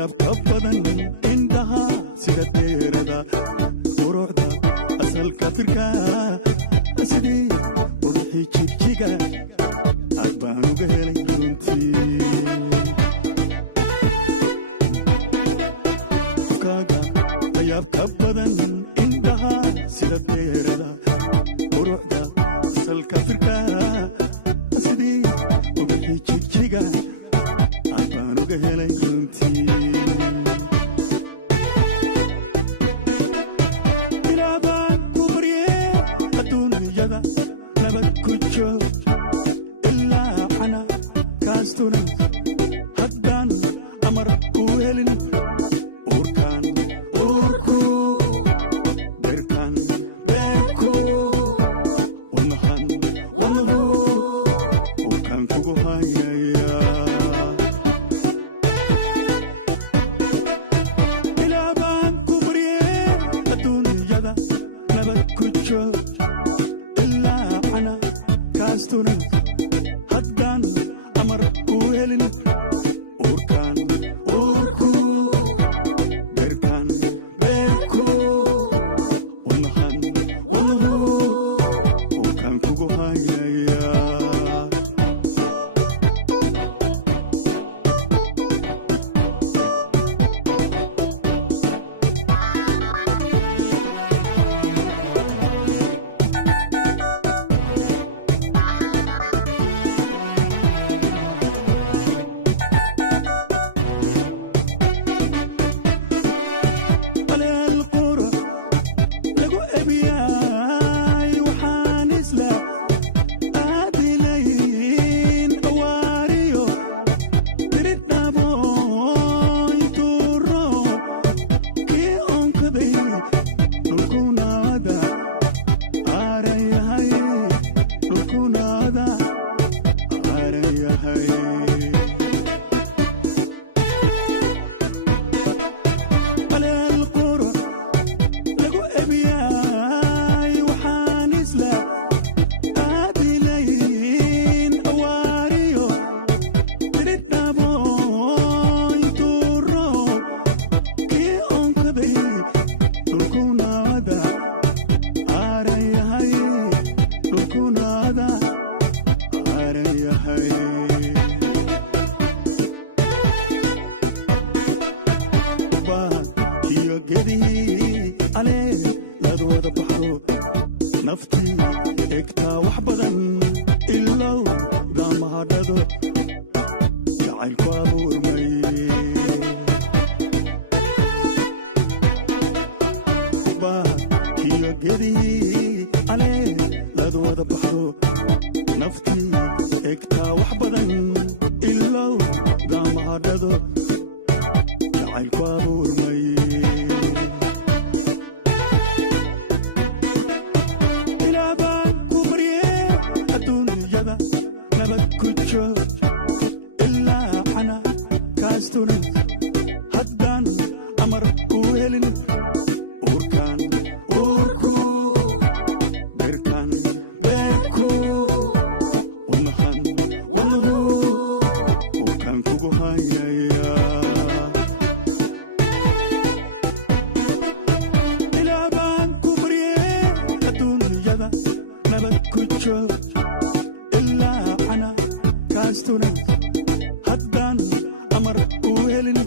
yaabka badan indhaha sida deerada quruxda asalka firka sidii ruuxii jigjiga aad baan uga helay runtii kaaga yaabka badan indhaha sida deerada quruxda asalka firka sidii ruuxii jigjiga aad baan uga helay runtii haddaan amar ku helin uurkaan uurku beerkaan beerku wadnahan wadnahu uurkaan kugu hayaya ilaa baan ku barye adduunyada nabad ku joog ilaa ana kaastuna haddaan amar ku helin uurkaan uurku beerkaan beerku wadnahan wadnahu uurkaan kugu hayaya ladwada baxdo naftii egtaa wax badan ilow daamahadhado jacaylku abuurmay iyo gedii ale ladwada baxdo naftii egtaa wax badan ilow daamahadhado jacaylku abuurmay ilaa ana kaastuna haddaan amar ku helin uurkaan uurku beerkaan beerku wadnahan wadnahu uurkaan kugu hayaya ilaa baan ku barye adduunyada nabad ku joog ilaa ana kaastuna haddaan amar ku helin